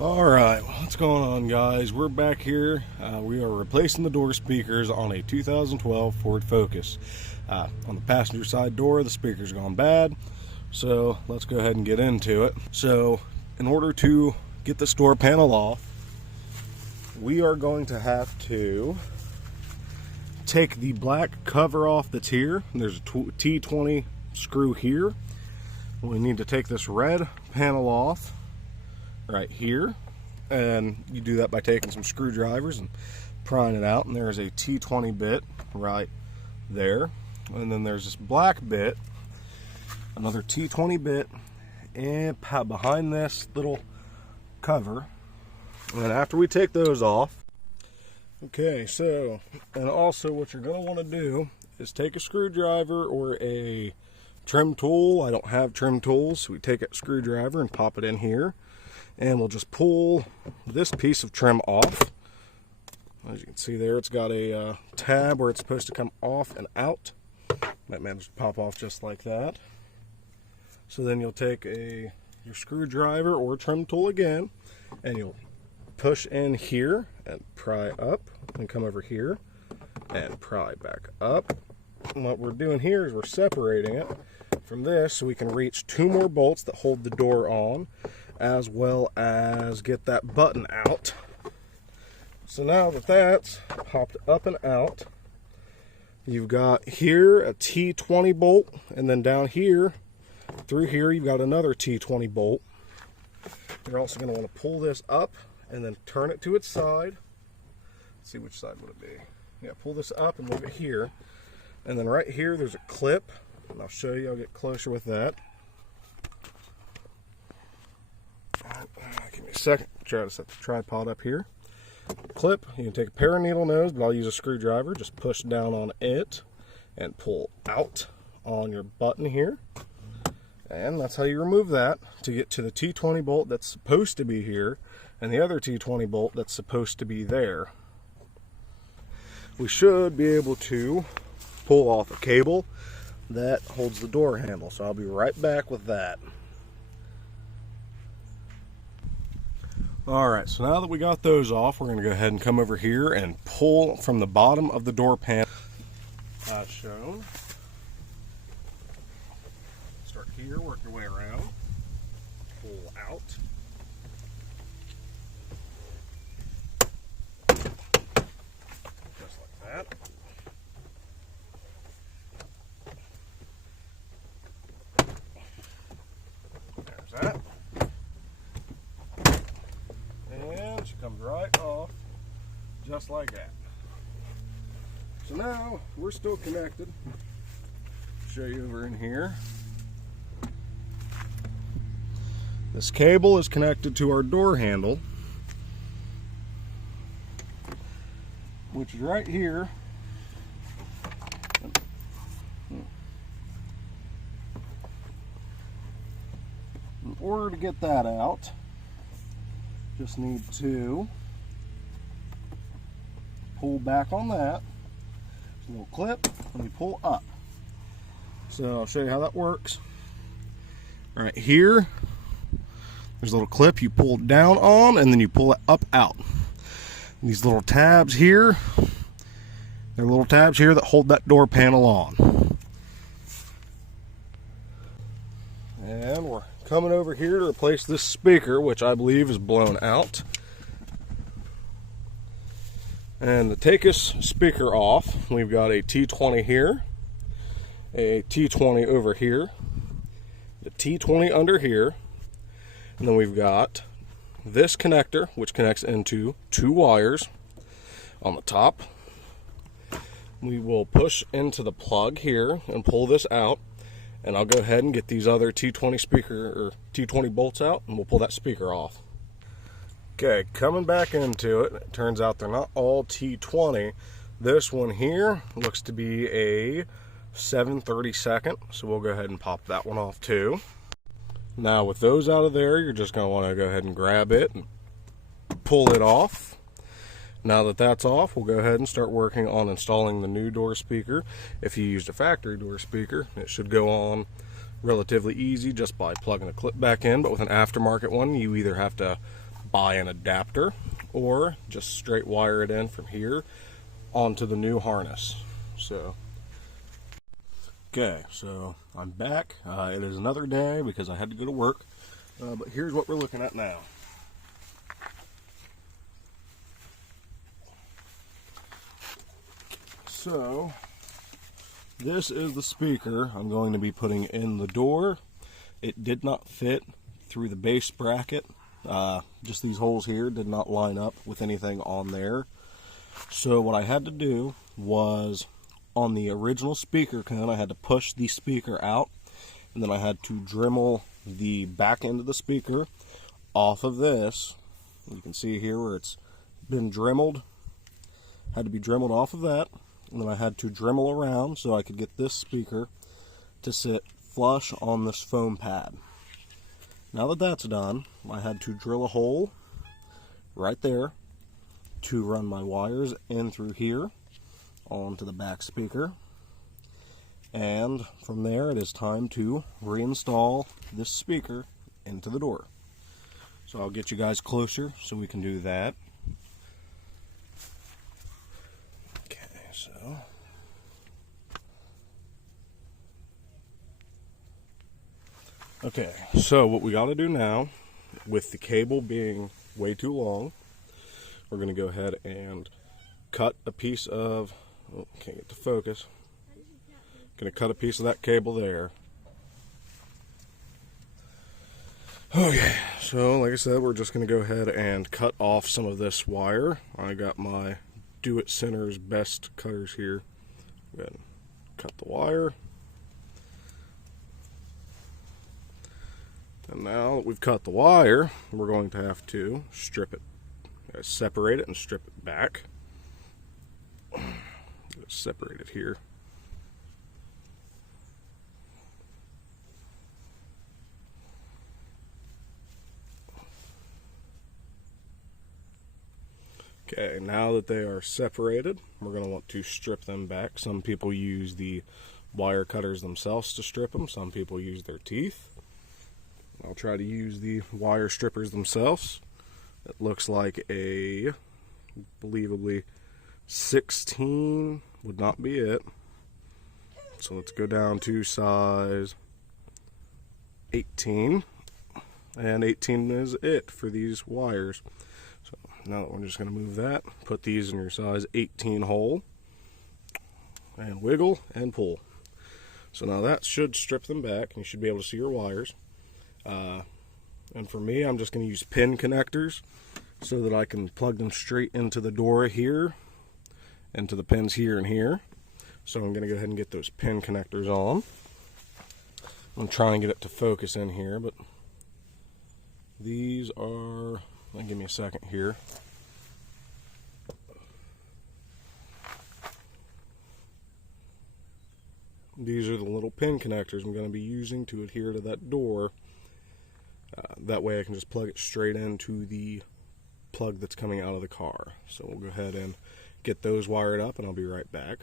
Alright, what's going on, guys? We're back here. We are replacing the door speakers on a 2012 Ford Focus. On the passenger side door, the speaker's gone bad, so let's go ahead and get into it. So, in order to get this door panel off, we are going to have to take the black cover off that's here. There's a T20 screw here. We need to take this red panel off right here, and you do that by taking some screwdrivers and prying it out, and there's a T20 bit right there, and then there's this black bit, another T20 bit, and behind this little cover. And after we take those off, okay, so, and also what you're going to want to do is take a screwdriver or a trim tool. I don't have trim tools, so we take a screwdriver and pop it in here, and we'll just pull this piece of trim off. As you can see there, it's got a tab where it's supposed to come off and out. Might manage to pop off just like that. So then you'll take your screwdriver or trim tool again, and you'll push in here and pry up, and come over here and pry back up. And what we're doing here is we're separating it from this so we can reach two more bolts that hold the door on, as well as get that button out. So now that that's popped up and out, you've got here a T20 bolt, and then down here, through here, you've got another T20 bolt. You're also going to want to pull this up and then turn it to its side. Let's see, which side would it be? Yeah, pull this up and move it here. And then right here, there's a clip, and I'll show you. I'll get closer with that. Give me a second. Try to set the tripod up here. Clip. You can take a pair of needle nose, but I'll use a screwdriver. Just push down on it and pull out on your button here. And that's how you remove that to get to the T20 bolt that's supposed to be here, and the other T20 bolt that's supposed to be there. We should be able to pull off a cable that holds the door handle, so I'll be right back with that. Alright, so now that we got those off, we're going to go ahead and come over here and pull from the bottom of the door panel as shown. Start here, work your way around, pull out. Just like that. There's that. And she comes right off, just like that. So now, we're still connected. Show you over in here. This cable is connected to our door handle, which is right here. In order to get that out, just need to pull back on that. There's a little clip, and we pull up. So I'll show you how that works. Right here, there's a little clip you pull down on, and then you pull it up out. These little tabs here, there are little tabs here that hold that door panel on. And we're coming over here to replace this speaker, which I believe is blown out. And to take this speaker off, we've got a T20 here, a T20 over here, the T20 under here, and then we've got this connector, which connects into two wires on the top. We will push into the plug here and pull this out, and I'll go ahead and get these other T20 speaker or T20 bolts out, and we'll pull that speaker off. Okay, coming back into it, it turns out they're not all T20. This one here looks to be a 7/32, so we'll go ahead and pop that one off too. Now with those out of there, you're just going to want to go ahead and grab it and pull it off. Now that that's off, we'll go ahead and start working on installing the new door speaker. If you used a factory door speaker, it should go on relatively easy just by plugging the clip back in, but with an aftermarket one, you either have to buy an adapter or just straight wire it in from here onto the new harness. So okay, so I'm back. It is another day because I had to go to work, but here's what we're looking at now. So this is the speaker I'm going to be putting in the door. It did not fit through the base bracket. Just these holes here did not line up with anything on there. So what I had to do was, on the original speaker cone, I had to push the speaker out, and then I had to Dremel the back end of the speaker off of this. You can see here where it's been Dremeled. Had to be Dremeled off of that, and then I had to Dremel around so I could get this speaker to sit flush on this foam pad. Now that that's done, I had to drill a hole right there to run my wires in through here onto the back speaker, and from there it is time to reinstall this speaker into the door. So I'll get you guys closer so we can do that. So what we got to do now, with the cable being way too long, we're going to go ahead and cut a piece of, oh, can't get to focus, going to cut a piece of that cable there. Okay, so like I said, we're just going to go ahead and cut off some of this wire. I got my Do It Center's best cutters here. Go ahead and cut the wire. And now that we've cut the wire, we're going to have to strip it, separate it and strip it back. Separate it here. Okay, now that they are separated, we're going to want to strip them back. Some people use the wire cutters themselves to strip them. Some people use their teeth. I'll try to use the wire strippers themselves. It looks like a, believably, 16 would not be it. So let's go down to size 18. And 18 is it for these wires. So now we're just going to move that, put these in your size 18 hole, and wiggle and pull. So now that should strip them back, and you should be able to see your wires. And for me, I'm just going to use pin connectors so that I can plug them straight into the door here, into the pins here and here. So I'm going to go ahead and get those pin connectors on. I'm trying to get it to focus in here, but these are, give me a second here. These are the little pin connectors I'm going to be using to adhere to that door. That way I can just plug it straight into the plug that's coming out of the car. So we'll go ahead and get those wired up and I'll be right back.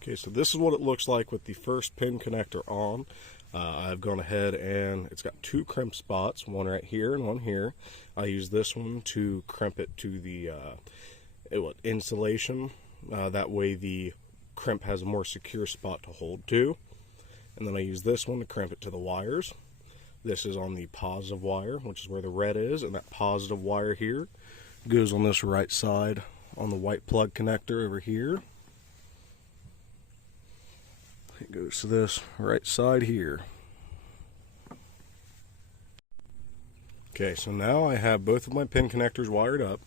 Okay, so this is what it looks like with the first pin connector on. I've gone ahead and it's got two crimp spots, one right here and one here. I use this one to crimp it to the insulation. That way the crimp has a more secure spot to hold to. And then I use this one to crimp it to the wires. This is on the positive wire, which is where the red is, and that positive wire here goes on this right side on the white plug connector over here. It goes to this right side here. Okay, so now I have both of my pin connectors wired up.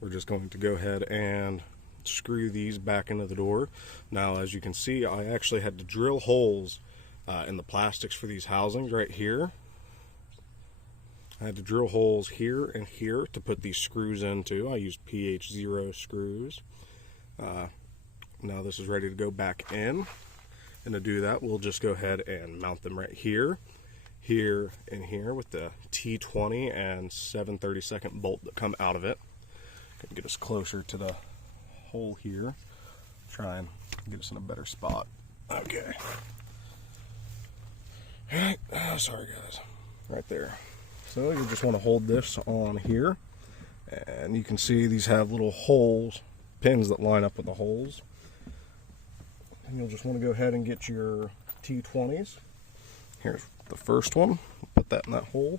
We're just going to go ahead and screw these back into the door. Now, as you can see, I actually had to drill holes in the plastics for these housings right here. I had to drill holes here and here to put these screws into. I used PH0 screws. Now this is ready to go back in. And to do that, we'll just go ahead and mount them right here, here, and here with the T20 and 7/32 bolt that come out of it. Get us closer to the hole here. Try and get us in a better spot. Okay. Alright, sorry guys. Right there. So you just want to hold this on here, and you can see these have little holes, pins that line up with the holes. And you'll just want to go ahead and get your T20s. Here's the first one. Put that in that hole.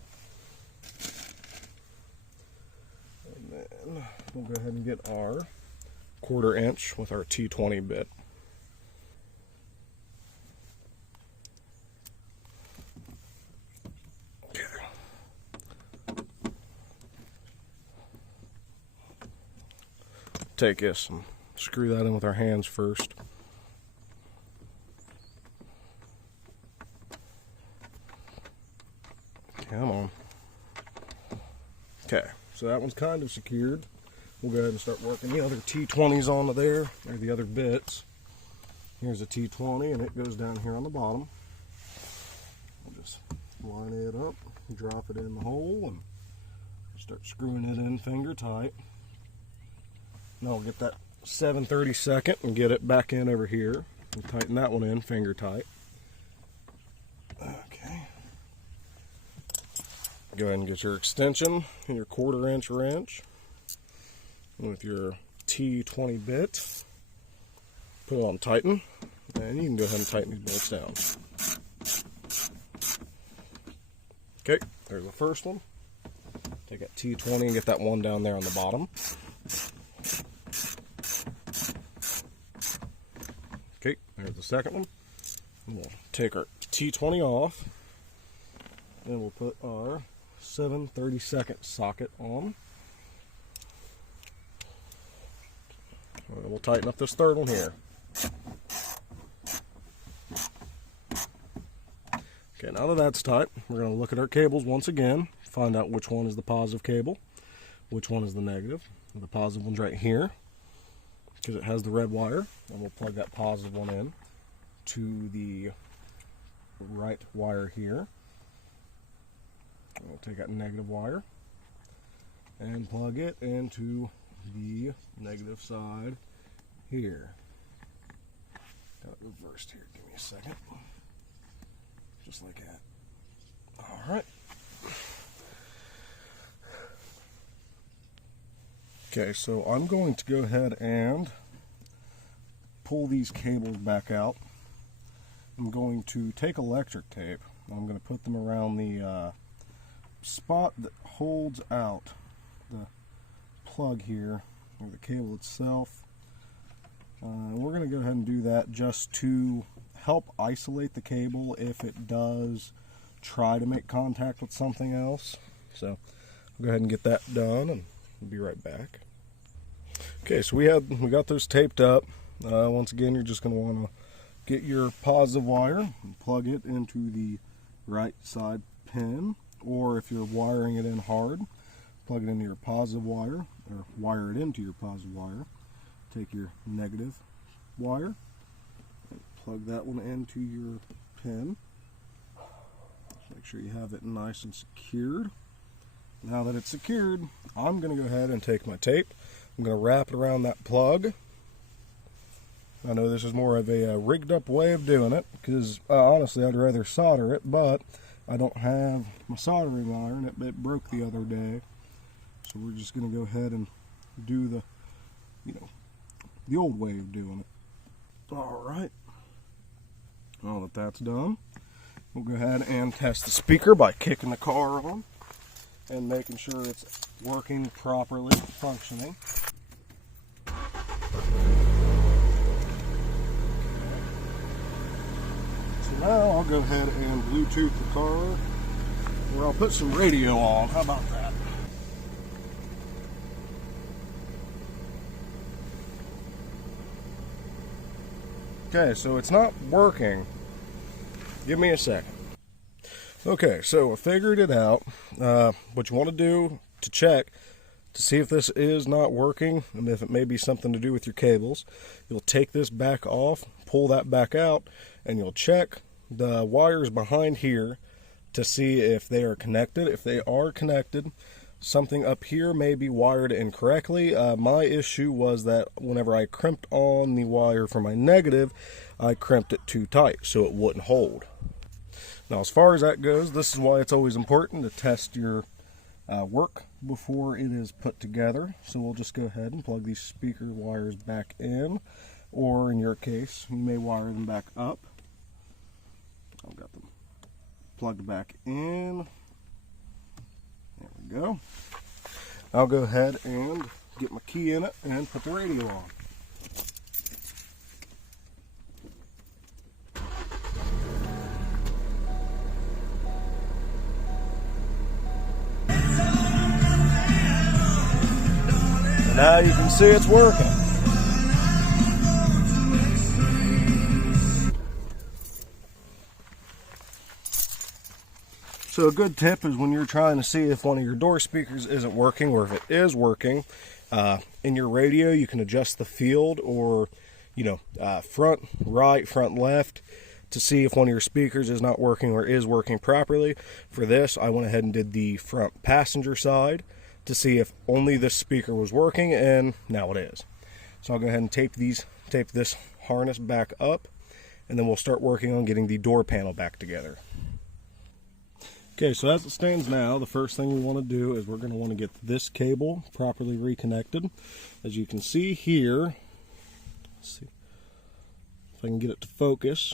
And then we'll go ahead and get our 1/4 inch with our T20 bit. Take this and screw that in with our hands first. Come on. Okay, so that one's kind of secured. We'll go ahead and start working the other T20s onto there, or the other bits. Here's a T20 and it goes down here on the bottom. We'll just line it up, drop it in the hole, and start screwing it in finger tight. Now we'll get that 7/32 and get it back in over here. We'll tighten that one in finger tight. Okay. Go ahead and get your extension and your 1/4 inch wrench with your T20 bit. Put it on tighten, and you can go ahead and tighten these bolts down. Okay, there's the first one. Take that T20 and get that one down there on the bottom. Okay, there's the second one. And we'll take our T20 off, and we'll put our 7/32 socket on. And we'll tighten up this third one here. Okay, now that that's tight, we're going to look at our cables once again, find out which one is the positive cable, which one is the negative. And the positive one's right here, because it has the red wire, and we'll plug that positive one in to the right wire here. We'll take that negative wire and plug it into the negative side here. Got it reversed here. Give me a second. Just like that. Alright. Okay, so I'm going to go ahead and pull these cables back out. I'm going to take electric tape. I'm going to put them around the spot that holds out the plug here, or the cable itself. We're going to go ahead and do that just to help isolate the cable if it does try to make contact with something else. So I'll go ahead and get that done, and we'll be right back. Okay, so we got those taped up. Once again, you're just going to want to get your positive wire and plug it into the right side pin, or if you're wiring it in hard, plug it into your positive wire, or wire it into your positive wire. Take your negative wire and plug that one into your pin. Just make sure you have it nice and secured. Now that it's secured, I'm going to go ahead and take my tape. I'm going to wrap it around that plug. I know this is more of a rigged up way of doing it, because honestly I'd rather solder it, but I don't have my soldering iron. It broke the other day. So we're just going to go ahead and do the, the old way of doing it. Alright. Now that that's done, we'll go ahead and test the speaker by kicking the car on and making sure it's working properly, functioning. So now I'll go ahead and Bluetooth the car, or I'll put some radio on. How about that? Okay, so it's not working. Give me a second. Okay, so I figured it out. What you want to do to check to see if this is not working, and if it may be something to do with your cables, you'll take this back off, pull that back out, and you'll check the wires behind here to see if they are connected. If they are connected, something up here may be wired incorrectly. My issue was that whenever I crimped on the wire for my negative, I crimped it too tight so it wouldn't hold. Now, as far as that goes, this is why it's always important to test your work before it is put together. So we'll just go ahead and plug these speaker wires back in, or in your case, you may wire them back up. I've got them plugged back in. There we go. I'll go ahead and get my key in it and put the radio on. Now you can see it's working. So a good tip is when you're trying to see if one of your door speakers isn't working, or if it is working, in your radio you can adjust the field, or front right, front left, to see if one of your speakers is not working or is working properly. For this, I went ahead and did the front passenger side to see if only this speaker was working, and now it is. So I'll go ahead and tape this harness back up, and then we'll start working on getting the door panel back together. Okay, so as it stands now, the first thing we want to do is we're going to want to get this cable properly reconnected. As you can see here, let's see if I can get it to focus.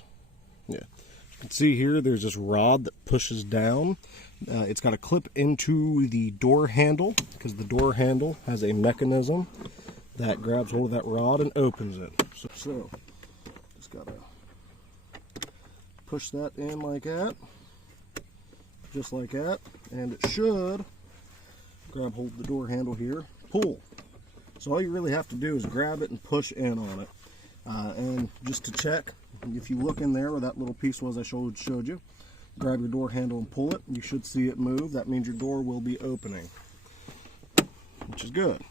Yeah, you can see here there's this rod that pushes down. It's got to clip into the door handle, because the door handle has a mechanism that grabs hold of that rod and opens it. So just got to push that in like that, just like that, and it should grab hold of the door handle here, pull. So all you really have to do is grab it and push in on it. And just to check, if you look in there where that little piece was I showed you, grab your door handle and pull it. You should see it move. That means your door will be opening, which is good.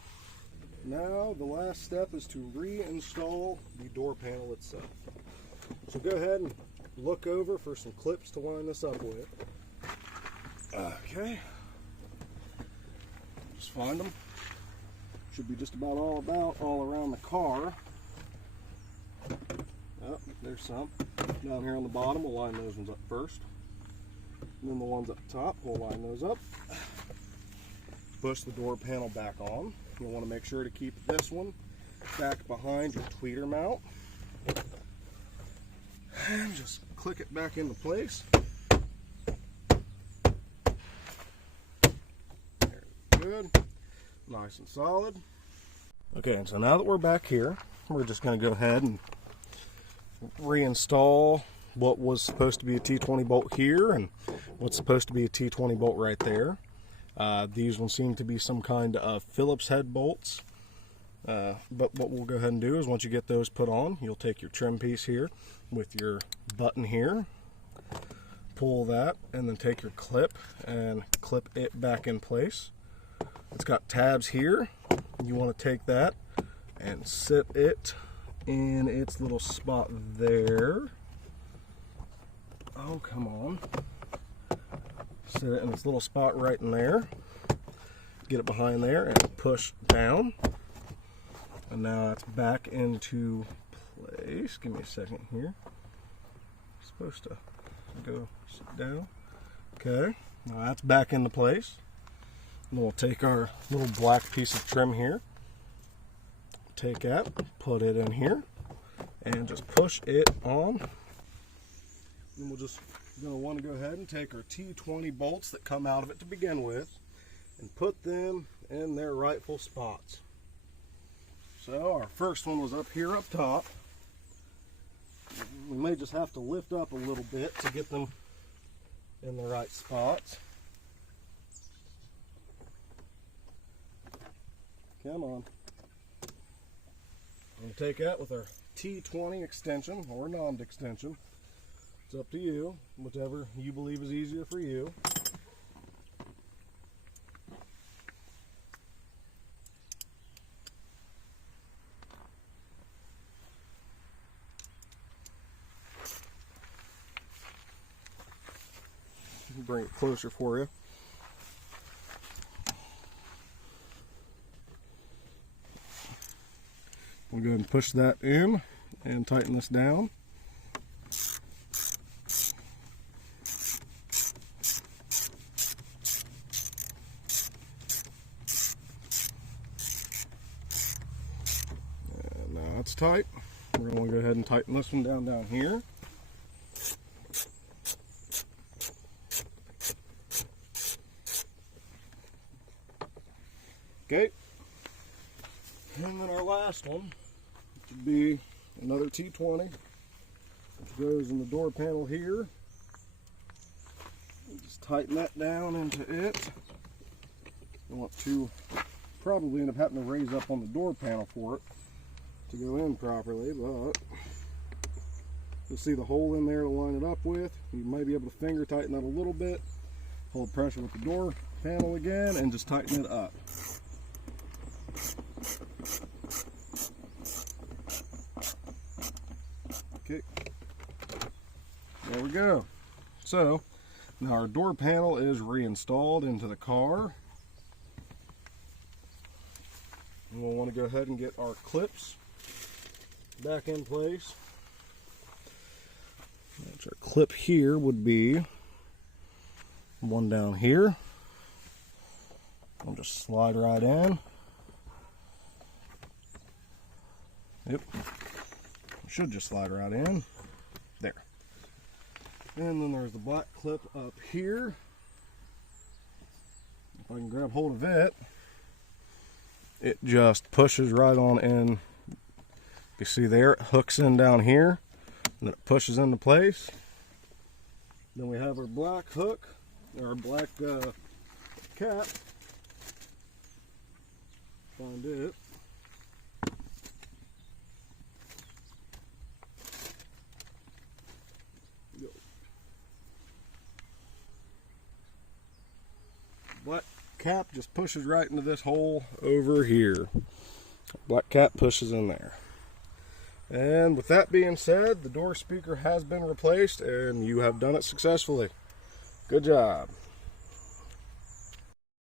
Now the last step is to reinstall the door panel itself. So go ahead and look over for some clips to line this up with. Okay. Just find them. Should be just about all around the car. Oh, there's some. Down here on the bottom, we'll line those ones up first. And then the ones up top, we'll line those up. Push the door panel back on. You'll want to make sure to keep this one back behind your tweeter mount. And just click it back into place. There, good. Nice and solid. Okay, and so now that we're back here, we're just going to go ahead and reinstall what was supposed to be a T20 bolt here and what's supposed to be a T20 bolt right there. These ones seem to be some kind of Phillips head bolts. But what we'll go ahead and do is once you get those put on, you'll take your trim piece here with your button here, pull that, and then take your clip and clip it back in place. It's got tabs here. You want to take that and sit it in its little spot there. Oh, come on. Sit it in its little spot right in there. Get it behind there and push down. And now it's back into place. Give me a second here. It's supposed to go sit down. Okay, now that's back into place. And we'll take our little black piece of trim here. Take that, put it in here, and just push it on. Then we're going to want to go ahead and take our T20 bolts that come out of it to begin with and put them in their rightful spots. So our first one was up here up top. We may just have to lift up a little bit to get them in the right spots. Come on. We'll take that with our T20 extension or non extension. It's up to you, whichever you believe is easier for you. Bring it closer for you. We'll go ahead and push that in and tighten this down. it's tight, we're going to go ahead and tighten this one down here. Okay, and then our last one would be another T20, which goes in the door panel here. Just tighten that down into it. I want to probably end up having to raise up on the door panel for it to go in properly, but you'll see the hole in there to line it up with. You might be able to finger tighten that a little bit, hold pressure with the door panel again, and just tighten it up. Okay, there we go. So now our door panel is reinstalled into the car. And we'll want to go ahead and get our clips back in place. Our clip here would be one down here. I'll just slide right in. Yep. Should just slide right in. There. And then there's the black clip up here. If I can grab hold of it, it just pushes right on in. You see there, it hooks in down here, and then it pushes into place. Then we have our black hook, or black cap. Find it. Black cap just pushes right into this hole over here. Black cap pushes in there. And with that being said, the door speaker has been replaced and you have done it successfully. Good job.